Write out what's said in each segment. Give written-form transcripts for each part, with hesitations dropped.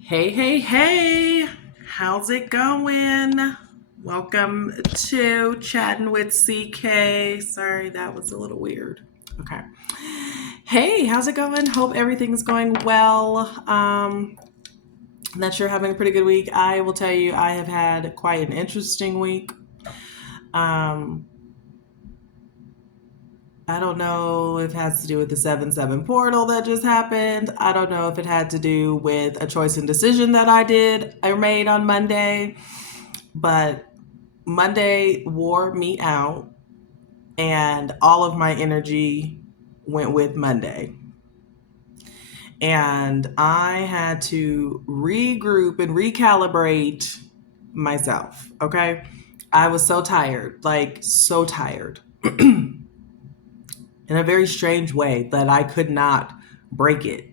Hey, hey, hey, how's it going? Welcome to Chatting with CK. Sorry, that was a little weird. Okay. Hey, how's it going? Hope everything's going well. That you're having a pretty good week. I will tell you, I have had quite an interesting week. Um, I don't know if it has to do with the 7-7 portal that just happened. I don't know if it had to do with a choice and decision that I made on Monday. But Monday wore me out, and all of my energy went with Monday. And I had to regroup and recalibrate myself. Okay. I was so tired, like so tired in a very strange way that I could not break it.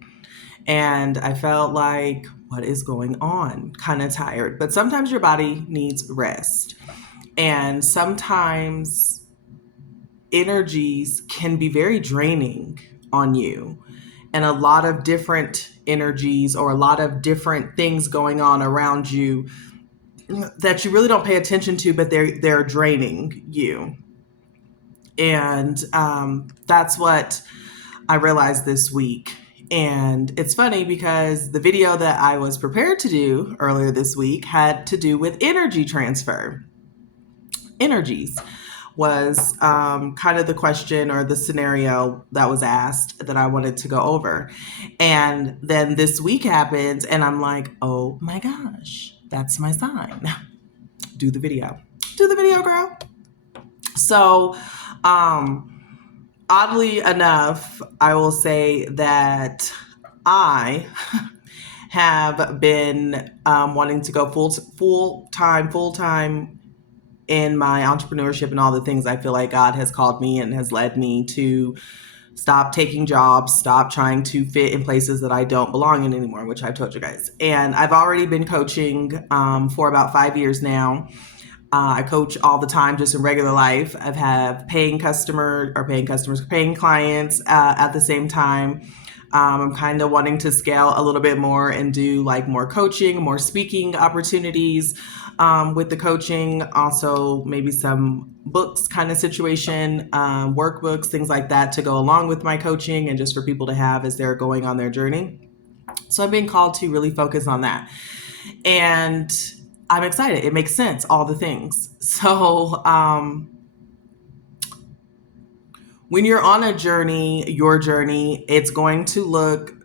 And I felt like, what is going on? Kind of tired. But sometimes your body needs rest. And sometimes energies can be very draining on you, and a lot of different energies or a lot of different things going on around you that you really don't pay attention to, but they're draining you. And that's what I realized this week. And it's funny because the video that I was prepared to do earlier this week had to do with energy transfer. Energies was kind of the question or the scenario that was asked that I wanted to go over. And then this week happens, and I'm like, oh my gosh, that's my sign. Do the video. Do the video, girl. So, oddly enough, I will say that I have been wanting to go full time in my entrepreneurship and all the things. I feel like God has called me and has led me to stop taking jobs, stop trying to fit in places that I don't belong in anymore, which I've told you guys. And I've already been coaching for about 5 years now. I coach all the time, just in regular life. I've had paying clients at the same time. I'm kind of wanting to scale a little bit more and do like more coaching, more speaking opportunities with the coaching. Also, maybe some books kind of situation, workbooks, things like that to go along with my coaching and just for people to have as they're going on their journey. So I'm being called to really focus on that. And I'm excited. It makes sense, all the things. So, when you're on a journey, your journey, it's going to look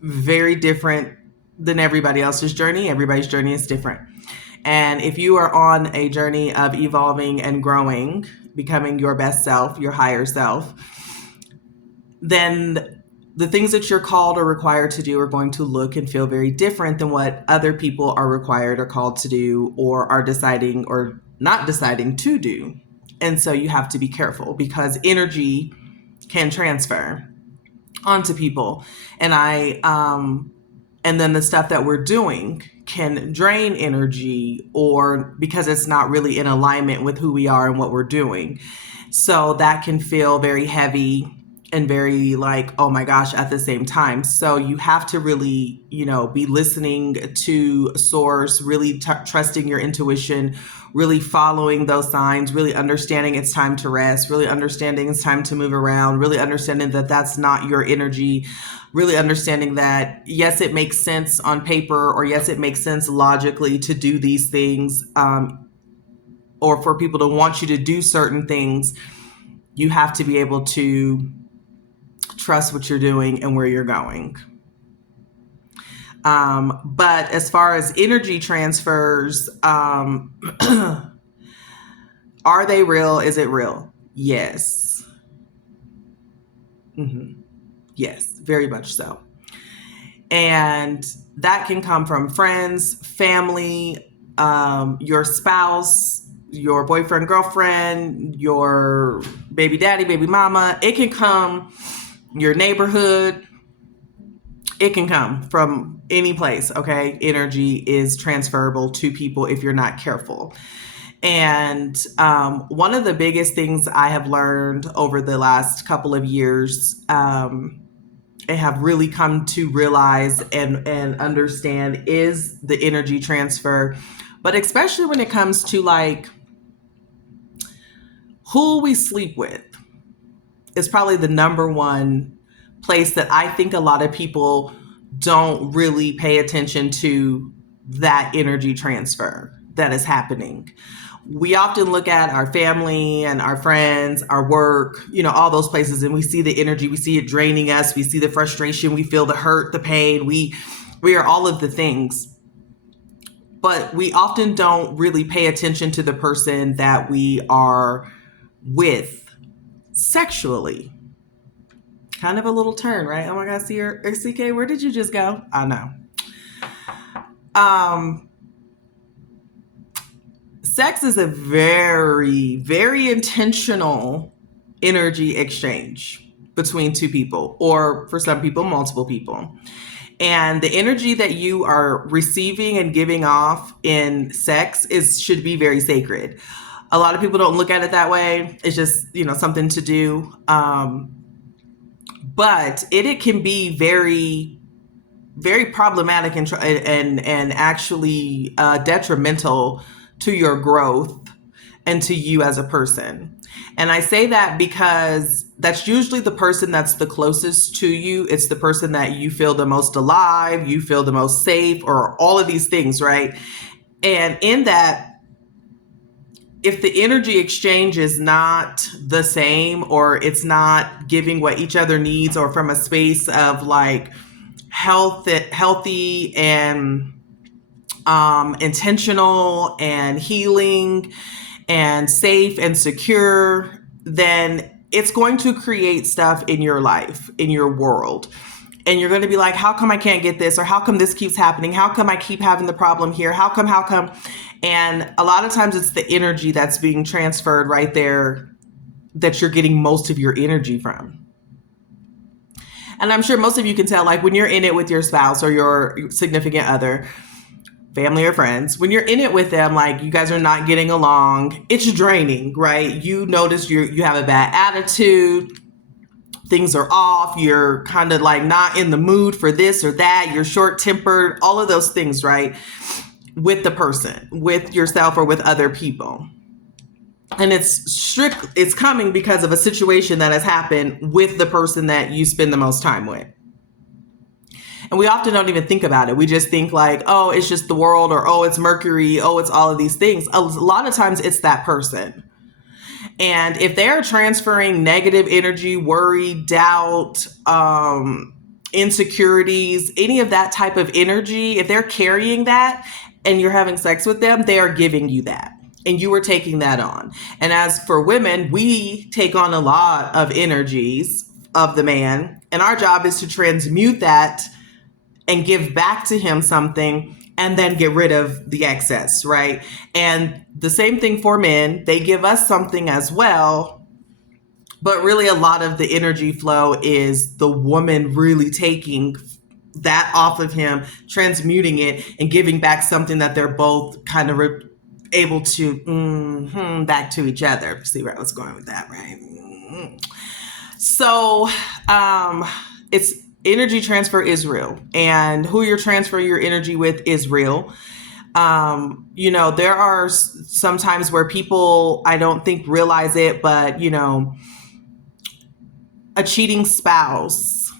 very different than everybody else's journey. Everybody's journey is different. And if you are on a journey of evolving and growing, becoming your best self, your higher self, then the things that you're called or required to do are going to look and feel very different than what other people are required or called to do or are deciding or not deciding to do. And so you have to be careful because energy can transfer onto people. And then the stuff that we're doing can drain energy or because it's not really in alignment with who we are and what we're doing. So that can feel very heavy and very like, oh my gosh, at the same time. So you have to really, be listening to source, really trusting your intuition, really following those signs, really understanding it's time to rest, really understanding it's time to move around, really understanding that that's not your energy, really understanding that, yes, it makes sense on paper, or yes, it makes sense logically to do these things, or for people to want you to do certain things. You have to be able to trust what you're doing and where you're going. But as far as energy transfers, are they real? Is it real? Yes. Mm-hmm. Yes, very much so. And that can come from friends, family, your spouse, your boyfriend, girlfriend, your baby daddy, baby mama. It can come your neighborhood. It can come from any place, okay? Energy is transferable to people if you're not careful. And one of the biggest things I have learned over the last couple of years, and have really come to realize and understand is the energy transfer. But especially when it comes to like who we sleep with is probably the number one place that I think a lot of people don't really pay attention to that energy transfer that is happening. We often look at our family and our friends, our work, all those places, and we see the energy, we see it draining us, we see the frustration, we feel the hurt, the pain, we are all of the things. But we often don't really pay attention to the person that we are with sexually. Kind of a little turn, right? Oh my God, CK, where did you just go? I know. Sex is a very, very intentional energy exchange between two people, or for some people, multiple people. And the energy that you are receiving and giving off in sex should be very sacred. A lot of people don't look at it that way. It's just, something to do. But it can be very, very problematic and actually detrimental to your growth and to you as a person. And I say that because that's usually the person that's the closest to you. It's the person that you feel the most alive, you feel the most safe, or all of these things, right? And in that, if the energy exchange is not the same, or it's not giving what each other needs, or from a space of like healthy and intentional and healing and safe and secure, then it's going to create stuff in your life, in your world. And you're going to be like, how come I can't get this? Or how come this keeps happening? How come I keep having the problem here? How come? And a lot of times it's the energy that's being transferred right there that you're getting most of your energy from. And I'm sure most of you can tell, like when you're in it with your spouse or your significant other, family or friends, when you're in it with them, like you guys are not getting along, it's draining, right? You notice you have a bad attitude, things are off, you're kind of like not in the mood for this or that, you're short-tempered, all of those things, right? With the person, with yourself, or with other people. And it's coming because of a situation that has happened with the person that you spend the most time with. And we often don't even think about it. We just think like, oh, it's just the world, or oh, it's Mercury, oh, it's all of these things. A lot of times it's that person. And if they're transferring negative energy, worry, doubt, insecurities, any of that type of energy, if they're carrying that and you're having sex with them, they are giving you that. And you are taking that on. And as for women, we take on a lot of energies of the man. And our job is to transmute that and give back to him something, and then get rid of the excess, right? And the same thing for men. They give us something as well. But really a lot of the energy flow is the woman really taking that off of him, transmuting it, and giving back something that they're both kind of able to back to each other. See where I was going with that, right? So it's energy transfer is real, and who you're transferring your energy with is real. There are some times where people, I don't think, realize it, but a cheating spouse,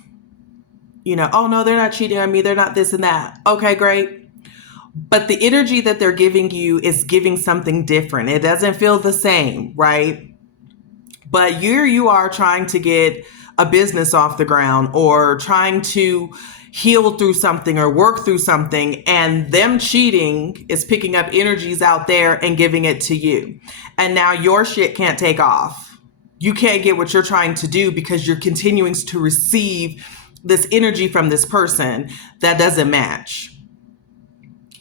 oh no, they're not cheating on me, they're not this and that. Okay, great. But the energy that they're giving you is giving something different. It doesn't feel the same, right? But here you are trying to get a business off the ground, or trying to heal through something or work through something, and them cheating is picking up energies out there and giving it to you. And now your shit can't take off. You can't get what you're trying to do because you're continuing to receive this energy from this person that doesn't match.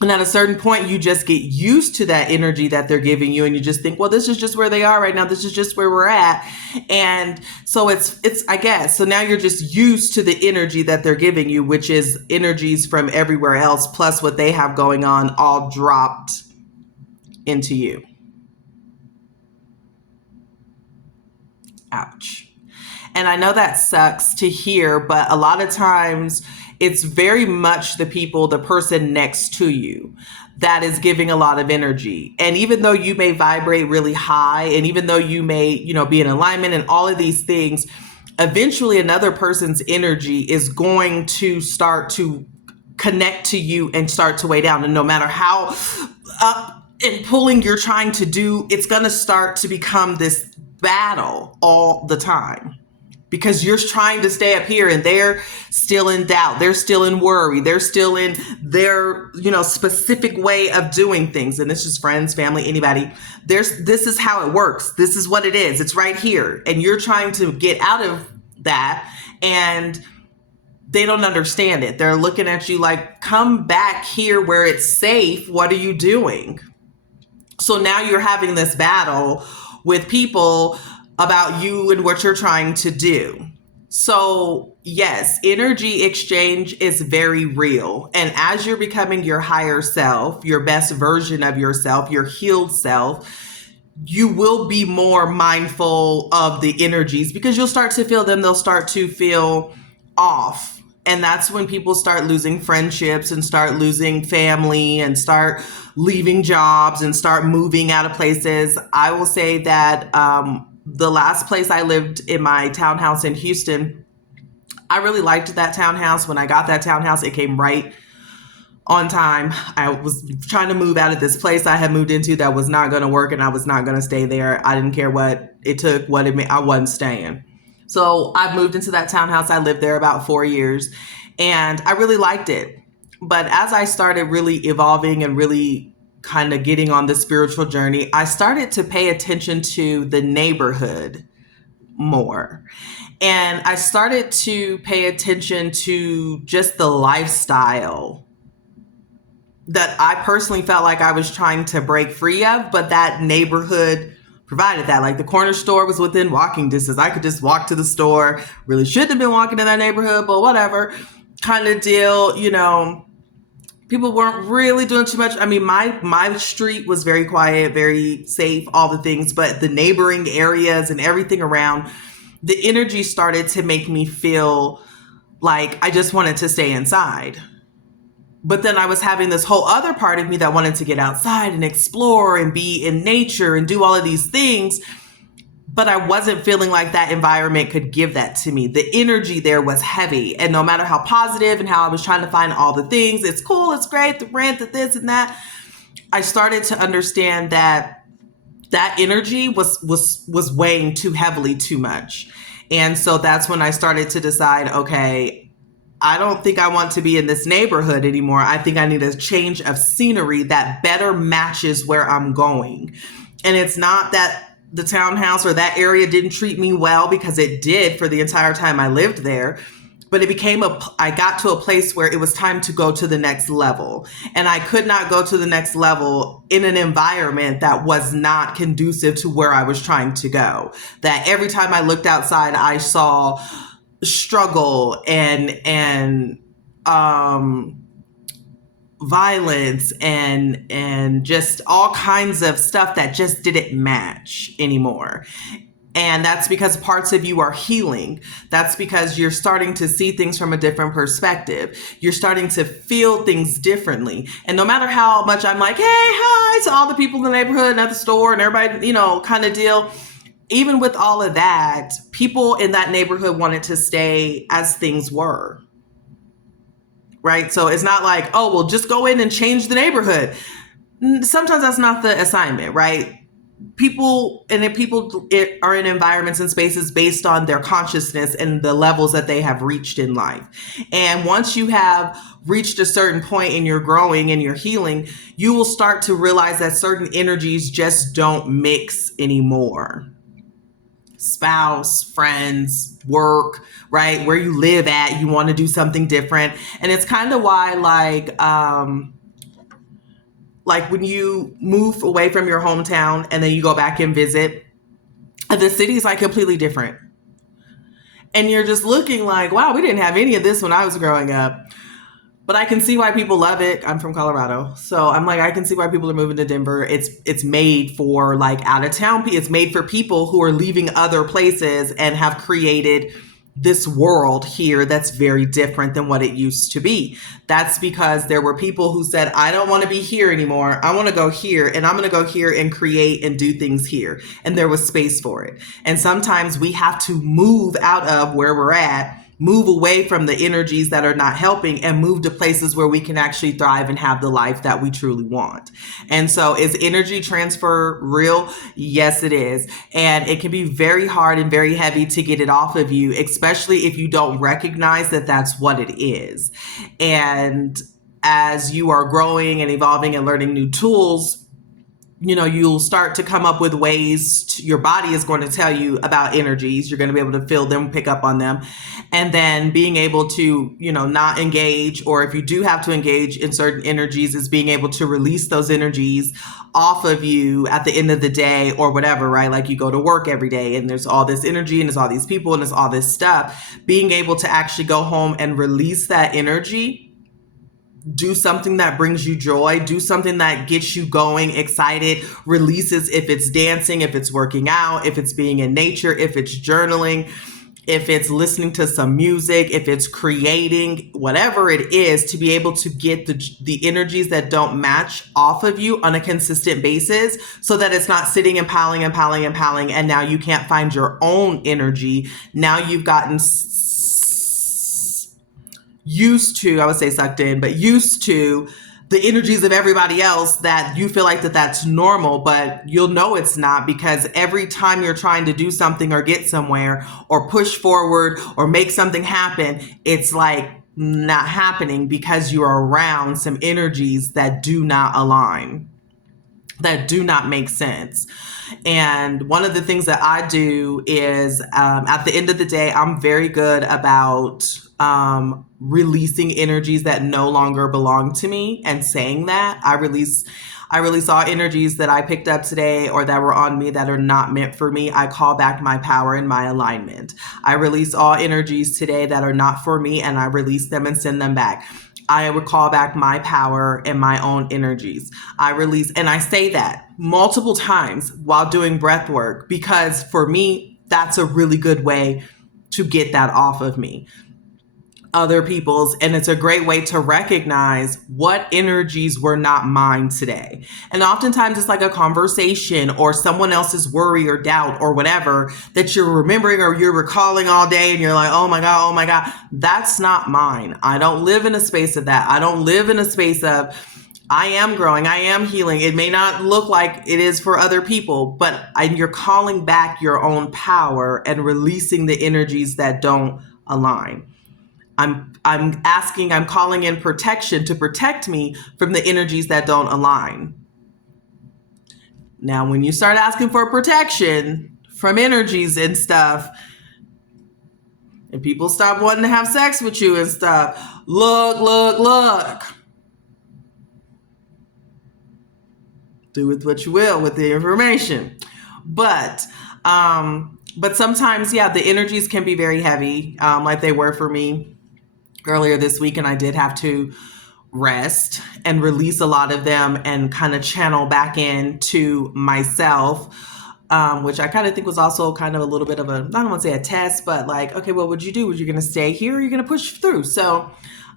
And at a certain point, you just get used to that energy that they're giving you. And you just think, well, this is just where they are right now. This is just where we're at. And so it's, I guess, so now you're just used to the energy that they're giving you, which is energies from everywhere else, plus what they have going on, all dropped into you. Ouch. And I know that sucks to hear, but a lot of times it's very much the person next to you that is giving a lot of energy. And even though you may vibrate really high, and even though you may, be in alignment and all of these things, eventually another person's energy is going to start to connect to you and start to weigh down. And no matter how up and pulling you're trying to do, it's going to start to become this battle all the time, because you're trying to stay up here and they're still in doubt. They're still in worry. They're still in their, specific way of doing things. And this is friends, family, anybody. This is how it works. This is what it is. It's right here. And you're trying to get out of that, and they don't understand it. They're looking at you like, come back here where it's safe. What are you doing? So now you're having this battle with people about you and what you're trying to do. So yes, energy exchange is very real. And as you're becoming your higher self, your best version of yourself, your healed self, you will be more mindful of the energies, because you'll start to feel them. They'll start to feel off. And that's when people start losing friendships and start losing family and start leaving jobs and start moving out of places. I will say that the last place I lived, in my townhouse in Houston, I really liked that townhouse. When I got that townhouse, it came right on time. I was trying to move out of this place I had moved into that was not going to work, and I was not going to stay there. I didn't care what it took, what it meant. I wasn't staying. So I moved into that townhouse. I lived there about 4 years, and I really liked it. But as I started really evolving and really kind of getting on the spiritual journey, I started to pay attention to the neighborhood more. And I started to pay attention to just the lifestyle that I personally felt like I was trying to break free of, but that neighborhood provided that. Like, the corner store was within walking distance. I could just walk to the store. Really shouldn't have been walking in that neighborhood, but whatever kind of deal. People weren't really doing too much. I mean, my street was very quiet, very safe, all the things, but the neighboring areas and everything around, the energy started to make me feel like I just wanted to stay inside. But then I was having this whole other part of me that wanted to get outside and explore and be in nature and do all of these things. But I wasn't feeling like that environment could give that to me. The energy there was heavy. And no matter how positive and how I was trying to find all the things, it's cool, it's great, the rent, the this and that, I started to understand that that energy was weighing too heavily, too much. And so that's when I started to decide, okay, I don't think I want to be in this neighborhood anymore. I think I need a change of scenery that better matches where I'm going. And it's not that the townhouse or that area didn't treat me well, because it did for the entire time I lived there. But I got to a place where it was time to go to the next level. And I could not go to the next level in an environment that was not conducive to where I was trying to go. That every time I looked outside, I saw struggle and violence and just all kinds of stuff that just didn't match anymore. And that's because parts of you are healing. That's because you're starting to see things from a different perspective. You're starting to feel things differently. And no matter how much I'm like, hey, hi to all the people in the neighborhood and at the store and everybody, kind of deal, even with all of that, people in that neighborhood wanted to stay as things were. Right? So it's not like, oh, well, just go in and change the neighborhood. Sometimes that's not the assignment, right? People are in environments and spaces based on their consciousness and the levels that they have reached in life. And once you have reached a certain point and you're growing and you're healing, you will start to realize that certain energies just don't mix anymore. Spouse, friends, work, right? Where you live at, you want to do something different. And it's kind of why like when you move away from your hometown and then you go back and visit, the city is like completely different. And you're just looking like, wow, we didn't have any of this when I was growing up. But I can see why people love it. I'm from Colorado, so I'm like, I can see why people are moving to Denver. It's made for like out of town. It's made for people who are leaving other places and have created this world here that's very different than what it used to be. That's because there were people who said, I don't want to be here anymore. I want to go here, and I'm going to go here and create and do things here. And there was space for it. And sometimes we have to move out of where we're at, move away from the energies that are not helping, and move to places where we can actually thrive and have the life that we truly want. And so, is energy transfer real? Yes, it is. And it can be very hard and very heavy to get it off of you, especially if you don't recognize that that's what it is. And as you are growing and evolving and learning new tools, you'll start to come up with ways your body is going to tell you about energies. You're going to be able to feel them, pick up on them. And then being able to, not engage, or if you do have to engage in certain energies, is being able to release those energies off of you at the end of the day or whatever, right? Like you go to work every day and there's all this energy and there's all these people and there's all this stuff. Being able to actually go home and release that energy, do something that brings you joy, do something that gets you going, excited, releases, if it's dancing, if it's working out, if it's being in nature, if it's journaling, if it's listening to some music, if it's creating, whatever it is, to be able to get the energies that don't match off of you on a consistent basis, so that it's not sitting and piling and piling and piling, and now you can't find your own energy. Now you've gotten used to, I would say sucked in, but used to the energies of everybody else, that you feel like that's normal, but you'll know it's not, because every time you're trying to do something or get somewhere or push forward or make something happen, it's like not happening because you're around some energies that do not align, that do not make sense. And one of the things that I do is, at the end of the day, I'm very good about releasing energies that no longer belong to me, and saying that I release all energies that I picked up today or that were on me that are not meant for me. I call back my power and my alignment. I release all energies today that are not for me, and I release them and send them back. I would call back my power and my own energies. I release, and I say that multiple times while doing breath work, because for me, that's a really good way to get that off of me. Other people's, and it's a great way to recognize what energies were not mine today. And oftentimes it's like a conversation or someone else's worry or doubt or whatever that you're remembering or you're recalling all day, and you're like, oh my God, that's not mine. I don't live in a space of that. I don't live in a space of, I am growing, I am healing. It may not look like it is for other people, but you're calling back your own power and releasing the energies that don't align. I'm calling in protection to protect me from the energies that don't align. Now, when you start asking for protection from energies and stuff, and people stop wanting to have sex with you and stuff, look. Do with what you will with the information. But sometimes, the energies can be very heavy, like they were for me earlier this week, and I did have to rest and release a lot of them and kind of channel back into myself, which I kind of think was also kind of a little bit of a, I don't want to say a test, but like, okay, well, what'd you do? Were you going to stay here or are you going to push through? So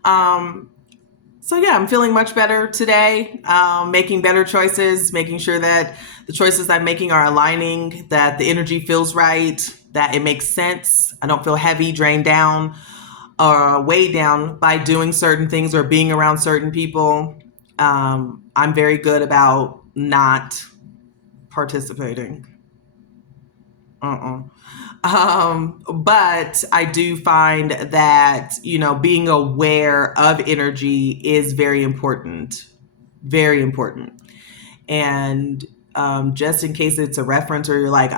I'm feeling much better today, making better choices, making sure that the choices I'm making are aligning, that the energy feels right, that it makes sense. I don't feel heavy, drained down, or weighed down by doing certain things or being around certain people. I'm very good about not participating. But I do find that, being aware of energy is very important. Very important. And just in case it's a reference or you're like,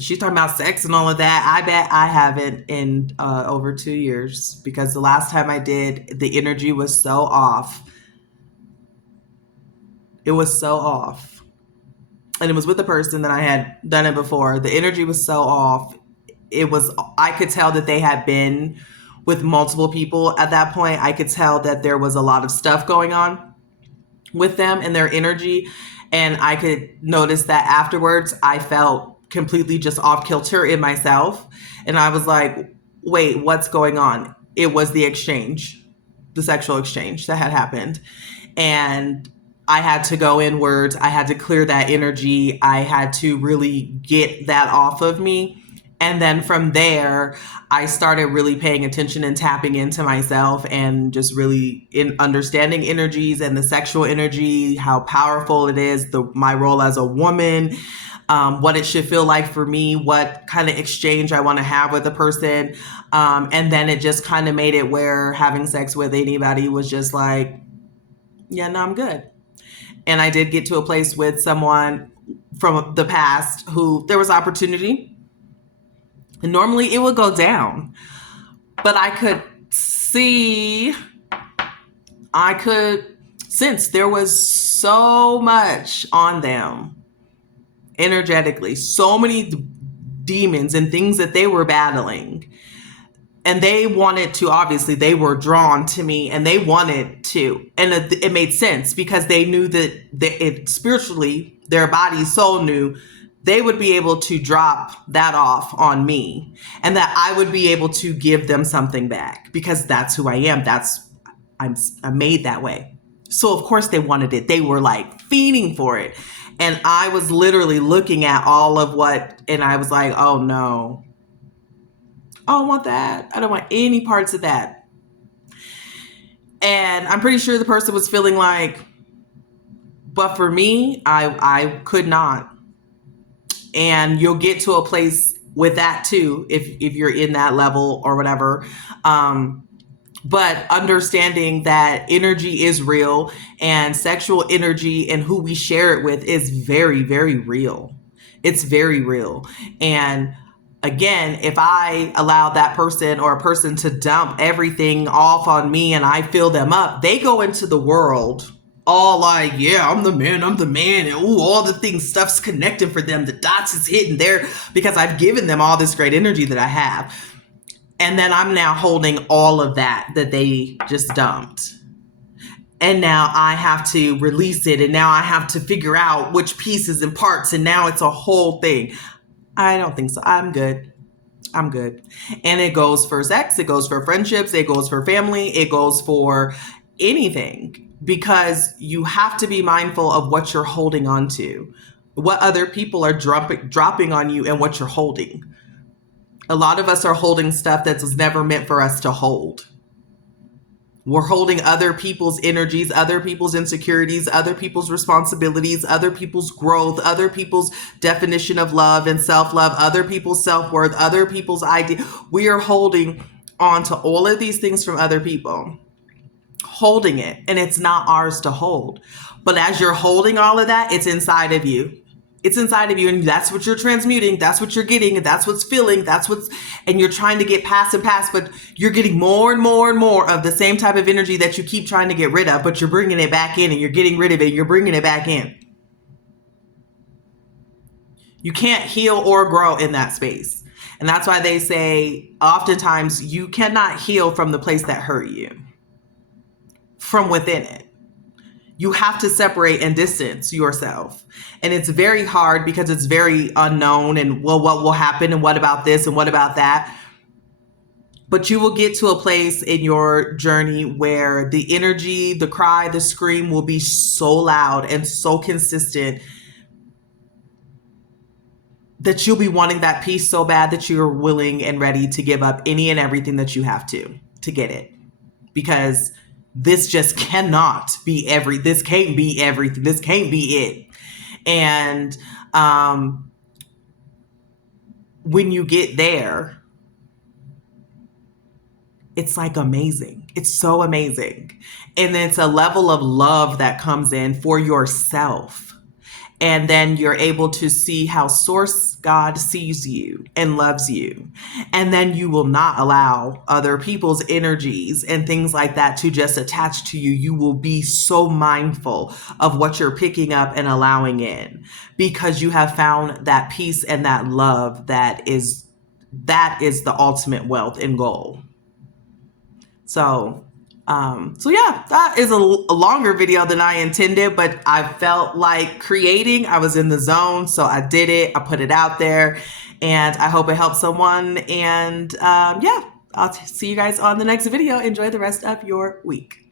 she's talking about sex and all of that. I bet I haven't in over 2 years, because the last time I did, the energy was so off. It was so off. And it was with a person that I had done it before. The energy was so off. I could tell that they had been with multiple people at that point. I could tell that there was a lot of stuff going on with them and their energy. And I could notice that afterwards I felt completely just off kilter in myself. And I was like, wait, what's going on? It was the exchange, the sexual exchange that had happened. And I had to go inwards. I had to clear that energy. I had to really get that off of me. And then from there, I started really paying attention and tapping into myself and just really in understanding energies and the sexual energy, how powerful it is, my role as a woman, what it should feel like for me, what kind of exchange I want to have with a person. And then it just kind of made it where having sex with anybody was just like, yeah, no, I'm good. And I did get to a place with someone from the past who there was opportunity. And normally it would go down, but I could sense there was so much on them energetically, so many demons and things that they were battling. And they wanted to, obviously, they were drawn to me and they wanted to. And it made sense because they knew that spiritually, their body, soul knew they would be able to drop that off on me and that I would be able to give them something back because that's who I am. I'm made that way. So of course they wanted it. They were like fiending for it. And I was literally looking at all of and I was like, oh no, I don't want that. I don't want any parts of that. And I'm pretty sure the person was feeling like, but for me, I could not. And you'll get to a place with that too, if you're in that level or whatever. But understanding that energy is real and sexual energy and who we share it with is very, very real. It's very real. And again, if I allow that person or a person to dump everything off on me and I fill them up, they go into the world all like, yeah, I'm the man. And all the things, stuff's connecting for them. The dots is hitting there because I've given them all this great energy that I have. And then I'm now holding all of that they just dumped. And now I have to release it. And now I have to figure out which pieces and parts. And now it's a whole thing. I don't think so. I'm good. And it goes for sex. It goes for friendships. It goes for family. It goes for anything. Because you have to be mindful of what you're holding on to, what other people are dropping on you and what you're holding. A lot of us are holding stuff that was never meant for us to hold. We're holding other people's energies, other people's insecurities, other people's responsibilities, other people's growth, other people's definition of love and self-love, other people's self-worth, other people's idea. We are holding on to all of these things from other people. Holding it, and it's not ours to hold. But as you're holding all of that, it's inside of you. It's inside of you, and that's what you're transmuting. That's what you're getting, and that's what's feeling. And you're trying to get past, but you're getting more and more and more of the same type of energy that you keep trying to get rid of, but you're bringing it back in, and you're getting rid of it, and you're bringing it back in. You can't heal or grow in that space. And that's why they say oftentimes you cannot heal from the place that hurt you. From within it. You have to separate and distance yourself. And it's very hard because it's very unknown and well, what will happen and what about this and what about that? But you will get to a place in your journey where the energy, the cry, the scream will be so loud and so consistent that you'll be wanting that peace so bad that you're willing and ready to give up any and everything that you have to get it. Because this just cannot be this can't be everything. This can't be it. And when you get there, it's like amazing. It's so amazing. And it's a level of love that comes in for yourself. And then you're able to see how Source God sees you and loves you. And then you will not allow other people's energies and things like that to just attach to you. You will be so mindful of what you're picking up and allowing in because you have found that peace and that love that is the ultimate wealth and goal. So yeah, that is a longer video than I intended, but I felt like creating. I was in the zone, so I did it. I put it out there, and I hope it helps someone. And yeah, I'll see you guys on the next video. Enjoy the rest of your week.